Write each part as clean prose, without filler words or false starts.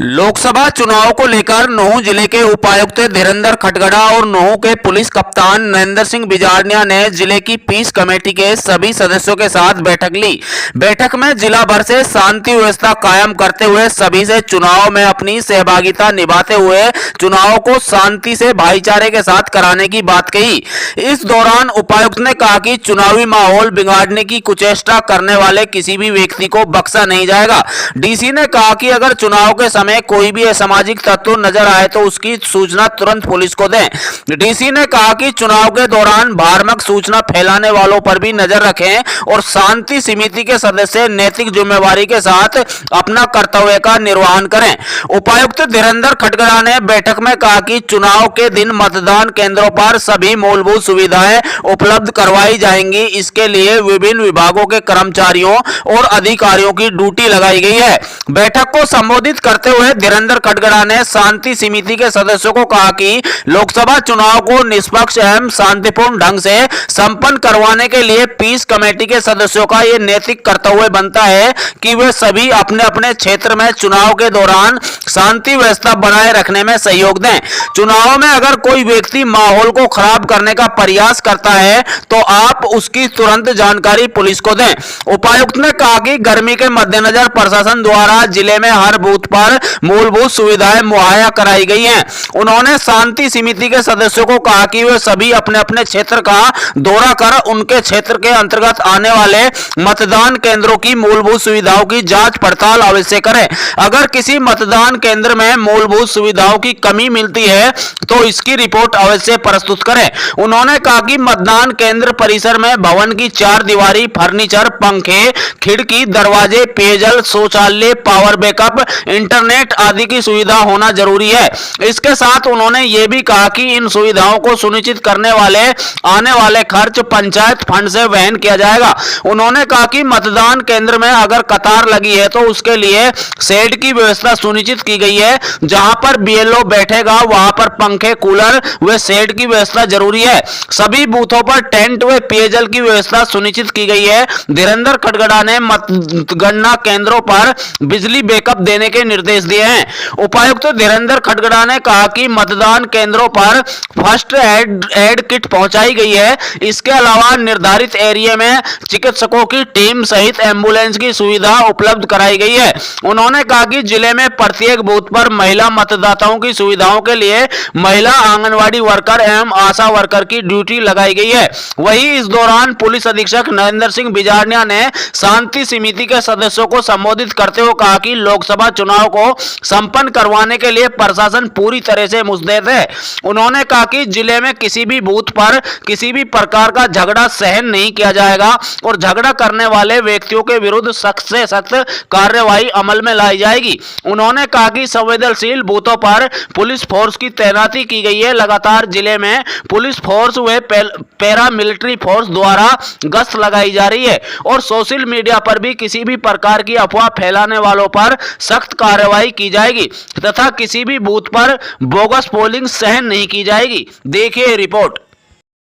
लोकसभा चुनाव को लेकर नूंह जिले के उपायुक्त धीरेंद्र खटगड़ा और नूंह के पुलिस कप्तान नरेंद्र सिंह बिजारनिया ने जिले की पीस कमेटी के सभी सदस्यों के साथ बैठक ली। बैठक में जिला भर से शांति व्यवस्था कायम करते हुए सभी से चुनाव में अपनी सहभागिता निभाते हुए चुनाव को शांति से भाईचारे के साथ कराने की बात कही। इस दौरान उपायुक्त ने कहा कि चुनावी माहौल बिगाड़ने की कुचेष्टा करने वाले किसी भी व्यक्ति को बख्शा नहीं जाएगा। डीसी ने कहा कि अगर चुनाव के समय कोई भी असामाजिक तत्व नजर आए तो उसकी सूचना तुरंत पुलिस को दें। डीसी ने कहा कि चुनाव के दौरान भ्रामक सूचना फैलाने वालों पर भी नजर रखें और शांति समिति के सदस्य नैतिक जिम्मेवारी के साथ अपना कर्तव्य का निर्वहन करें। उपायुक्त धीरेंद्र खटगड़ा ने बैठक में कहा कि चुनाव के दिन मतदान केंद्रों पर सभी मूलभूत सुविधाएं उपलब्ध करवाई जाएंगी। इसके लिए विभिन्न विभागों के कर्मचारियों और अधिकारियों की ड्यूटी लगाई गई है। बैठक को संबोधित करते हुए धीरेंद्र खटगड़ा ने शांति समिति के सदस्यों को कहा कि लोकसभा चुनाव को निष्पक्ष एवं शांतिपूर्ण ढंग से संपन्न करवाने के लिए पीस कमेटी के सदस्यों का यह नैतिक कर्तव्य बनता है कि वे सभी अपने अपने क्षेत्र में चुनाव के दौरान शांति व्यवस्था बनाए रखने में सहयोग दें। चुनाव में अगर कोई व्यक्ति माहौल को खराब करने का प्रयास करता है तो आप उसकी तुरंत जानकारी पुलिस को दें। उपायुक्त ने कहा कि गर्मी के मद्देनजर प्रशासन द्वारा जिले में हर बूथ पर मूलभूत सुविधाएं मुहैया कराई गई हैं। उन्होंने शांति समिति के सदस्यों को कहा कि वे सभी अपने अपने क्षेत्र का दौरा कर उनके क्षेत्र के अंतर्गत आने वाले मतदान केंद्रों की मूलभूत सुविधाओं की जांच पड़ताल अवश्य करें। अगर किसी मतदान केंद्र में मूलभूत सुविधाओं की कमी मिलती है तो इसकी रिपोर्ट अवश्य प्रस्तुत करें। उन्होंने कहा कि मतदान केंद्र परिसर में भवन की चार दीवारी, फर्नीचर, पंखे, खिड़की, दरवाजे, पेयजल, शौचालय, पावर बैकअप, इंटरनेट आदि की सुविधा होना जरूरी है। इसके साथ उन्होंने ये भी कहा कि इन सुविधाओं को सुनिश्चित करने वाले आने वाले खर्च पंचायत फंड से वहन किया जाएगा। उन्होंने कहा कि मतदान केंद्र में अगर कतार लगी है तो उसके लिए शेड की व्यवस्था सुनिश्चित की गई है। जहां पर बीएलओ बैठेगा वहां पर पंखे, कूलर व शेड की व्यवस्था जरूरी है। सभी बूथों पर टेंट व पेयजल की व्यवस्था सुनिश्चित की गई है। धीरेंद्र खटगड़ा ने मतगणना केंद्रों पर बिजली बैकअप देने के निर्देश दिए हैं। उपायुक्त धीरेंद्र खटगड़ा ने कहा कि मतदान केंद्रों पर फर्स्ट एड किट पहुंचाई गई है। इसके अलावा निर्धारित एरिया में चिकित्सकों की टीम सहित एम्बुलेंस की सुविधा उपलब्ध कराई गई है। उन्होंने कहा कि जिले में प्रत्येक बूथ पर महिला मतदाताओं की सुविधाओं के लिए महिला आंगनवाड़ी वर्कर एवं आशा वर्कर की ड्यूटी लगाई गई है। वहीं इस दौरान पुलिस अधीक्षक नरेंद्र सिंह बिजारनिया ने शांति समिति के सदस्यों को संबोधित करते हुए कहा कि लोकसभा चुनाव को संपन्न करवाने के लिए प्रशासन पूरी तरह से मुस्तैद है। उन्होंने कहा कि जिले में किसी भी बूथ पर किसी भी प्रकार का झगड़ा सहन नहीं किया जाएगा और झगड़ा करने वाले व्यक्तियों के विरुद्ध सख्त से सख्त कार्रवाई अमल में लाई जाएगी। उन्होंने कहा कि संवेदनशील बूथों पर पुलिस फोर्स की तैनाती की गई है। लगातार जिले में पुलिस फोर्स व पैरा मिलिट्री फोर्स द्वारा गश्त लगाई जा रही है और सोशल मीडिया पर भी किसी भी प्रकार की अफवाह फैलाने वालों पर सख्त कार्रवाई की जाएगी तथा किसी भी बूथ पर बोगस पोलिंग सहन नहीं की जाएगी। देखिए रिपोर्ट।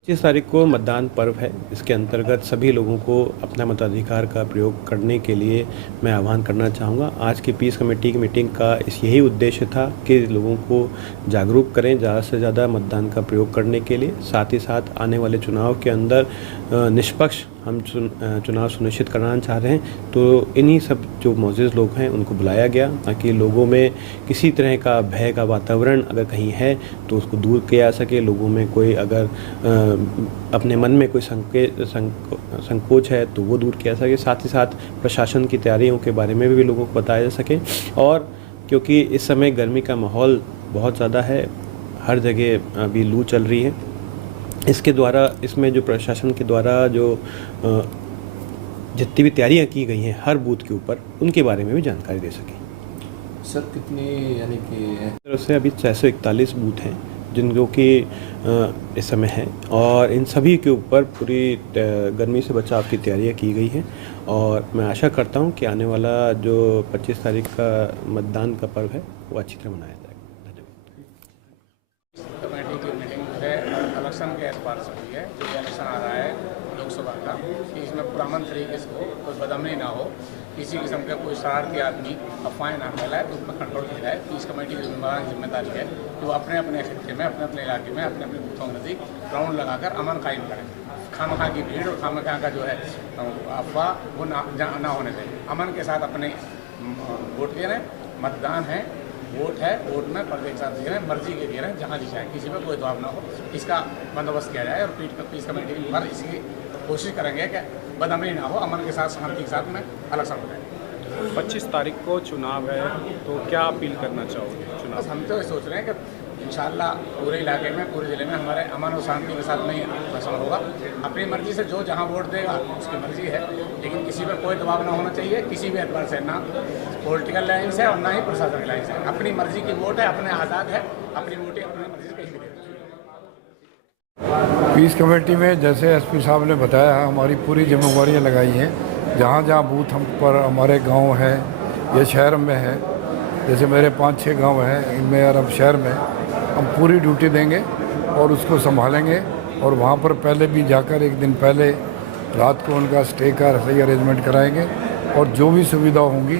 25 तारीख को मतदान पर्व है। इसके अंतर्गत सभी लोगों को अपना मताधिकार का प्रयोग करने के लिए मैं आह्वान करना चाहूँगा। आज की पीस कमेटी की मीटिंग का यही उद्देश्य था कि लोगों को जागरूक करें ज़्यादा से ज़्यादा मतदान का प्रयोग करने के लिए। साथ ही साथ आने वाले चुनाव के अंदर निष्पक्ष हम चुनाव सुनिश्चित कराना चाह रहे हैं। तो इन्हीं सब जो मौजूद लोग हैं उनको बुलाया गया ताकि लोगों में किसी तरह का भय का वातावरण अगर कहीं है तो उसको दूर किया जा सके। लोगों में कोई अगर अपने मन में कोई संकोच है तो वो दूर किया जा सके। साथ ही साथ प्रशासन की तैयारियों के बारे में भी लोगों को बताया जा सके। और क्योंकि इस समय गर्मी का माहौल बहुत ज़्यादा है, हर जगह अभी लू चल रही है, इसके द्वारा इसमें जो प्रशासन के द्वारा जो जितनी भी तैयारियां की गई हैं हर बूथ के ऊपर उनके बारे में भी जानकारी दे सकें। सर कितनी यानी कि तरफ से अभी 641 बूथ हैं जिनको कि इस समय है और इन सभी के ऊपर पूरी गर्मी से बचाव की तैयारियां की गई हैं। और मैं आशा करता हूं कि आने वाला जो 25 तारीख का मतदान का पर्व है वो अच्छी तरह मनाया जाएगा। कमेटी की मीटिंग है इलेक्शन के एतबार से हुई है। जो इलेक्शन आ रहा है लोकसभा का कि इसमें पुरअमन तरीके से हो, कोई बदअमनी ना हो, किसी किस्म का कोई शरारती आदमी अफवाहें ना फैलाए तो उस पर कंट्रोल किया जाए। पीस कमेटी की जिम्मेदारी है कि वो अपने अपने क्षेत्र में, अपने अपने इलाके में, अपने अपने बूथों के नज़दीक राउंड लगाकर अमन कायम करें। खामखा की भीड़ और खामखा का जो है अफवाह वो ना होने दें। अमन के साथ अपने वोट दे रहे हैं, मतदान है, वोट है, वोट में पर्दे के साथ दे रहे हैं, मर्जी के दे रहे हैं, जहाँ दी जाए, किसी पर कोई दबाव ना हो, इसका बंदोबस्त किया जाए। और पीस कमेटी पर इसकी कोशिश करेंगे कि बदअमनी ना हो, अमन के साथ, शांति के साथ में अलग सब हो जाए। 25 तारीख को चुनाव है, तो क्या अपील करना चाहोगे चुनाव? बस हम तो ये सोच रहे हैं कि इंशाल्लाह पूरे इलाके में, पूरे ज़िले में हमारे अमन और शांति के साथ में ही फैसला होगा। अपनी मर्जी से जो जहाँ वोट देगा उसकी मर्जी है, लेकिन किसी पर कोई दबाव ना होना चाहिए, किसी भी एतबार से, ना पॉलिटिकल लाइन से और ना ही प्रशासनिक लाइन से। अपनी मर्जी की वोट है, अपने आज़ाद है, अपनी वोटें अपनी मर्जी से कहीं भी दे। पीस कमेटी में जैसे एसपी साहब ने बताया, हमारी पूरी जिम्मेवारियाँ लगाई हैं। जहाँ जहाँ बूथ हम पर हमारे गांव है या शहर में है, जैसे मेरे 5-6 गांव हैं, इनमें और अब शहर में हम पूरी ड्यूटी देंगे और उसको संभालेंगे। और वहाँ पर पहले भी जाकर एक दिन पहले रात को उनका स्टे का सही अरेंजमेंट कराएंगे और जो भी सुविधा होंगी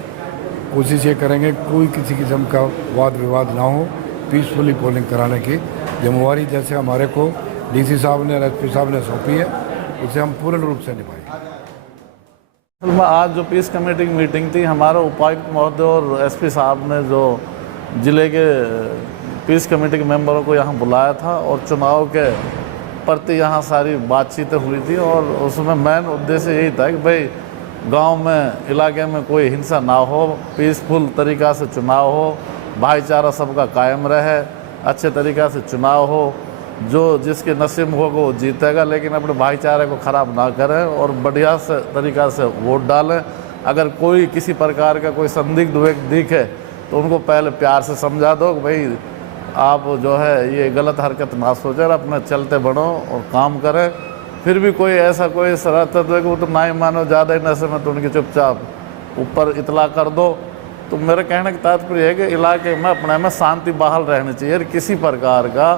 कोशिश ये करेंगे कोई किसी किस्म का वाद विवाद ना हो, पीसफुली पोलिंग कराने की जिम्मेवारी जैसे हमारे को डीसी साहब ने और एसपी साहब ने सौंपी है, उसे हम पूर्ण रूप से निभाएंगे। आज जो पीस कमेटी की मीटिंग थी, हमारे उपायुक्त महोदय और एसपी साहब ने जो ज़िले के पीस कमेटी के मेंबरों को यहाँ बुलाया था और चुनाव के प्रति यहाँ सारी बातचीतें हुई थी। और उसमें मेन उद्देश्य यही था कि भाई गांव में, इलाके में कोई हिंसा ना हो, पीसफुल तरीक़ा से चुनाव हो, भाईचारा सबका कायम रहे, अच्छे तरीक़ा से चुनाव हो, जो जिसके नसीब होगा वो जीतेगा, लेकिन अपने भाईचारे को ख़राब ना करें और बढ़िया से तरीक़ा से वोट डालें। अगर कोई किसी प्रकार का कोई संदिग्ध व्यक्ति दिखे तो उनको पहले प्यार से समझा दो कि भाई आप जो है ये गलत हरकत ना सोचें, अपने चलते बढ़ो और काम करें। फिर भी कोई ऐसा कोई शरारत है वो तो ना ही मानो, ज़्यादा ही नशे में, तो उनकी चुपचाप ऊपर इतला कर दो। तो मेरे कहने का तात्पर्य है कि इलाके में अपने में शांति बहाल रहनी चाहिए, किसी प्रकार का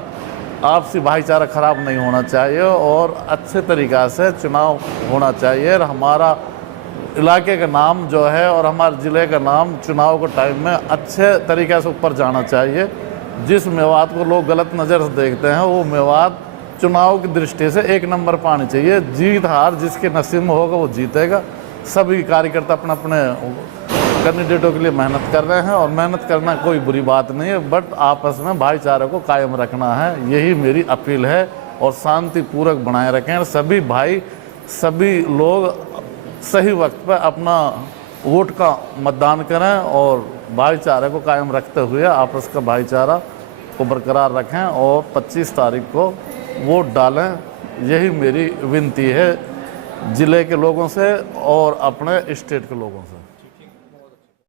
आपसी भाईचारा ख़राब नहीं होना चाहिए और अच्छे तरीक़ा से चुनाव होना चाहिए। और हमारा इलाके का नाम जो है और हमारे ज़िले का नाम चुनाव के टाइम में अच्छे तरीक़े से ऊपर जाना चाहिए। जिस मेवात को लोग गलत नज़र से देखते हैं, वो मेवात चुनाव की दृष्टि से 1 नंबर पर आनी चाहिए। जीत हार जिसके नसीब में होगा वो जीतेगा। सभी कार्यकर्ता अपने अपने कैंडिडेटों के लिए मेहनत कर रहे हैं और मेहनत करना कोई बुरी बात नहीं है, बट आपस में भाईचारे को कायम रखना है, यही मेरी अपील है। और शांतिपूर्वक बनाए रखें, सभी भाई, सभी लोग सही वक्त पर अपना वोट का मतदान करें और भाईचारे को कायम रखते हुए आपस का भाईचारा को बरकरार रखें और 25 तारीख को वोट डालें। यही मेरी विनती है ज़िले के लोगों से और अपने स्टेट के लोगों से।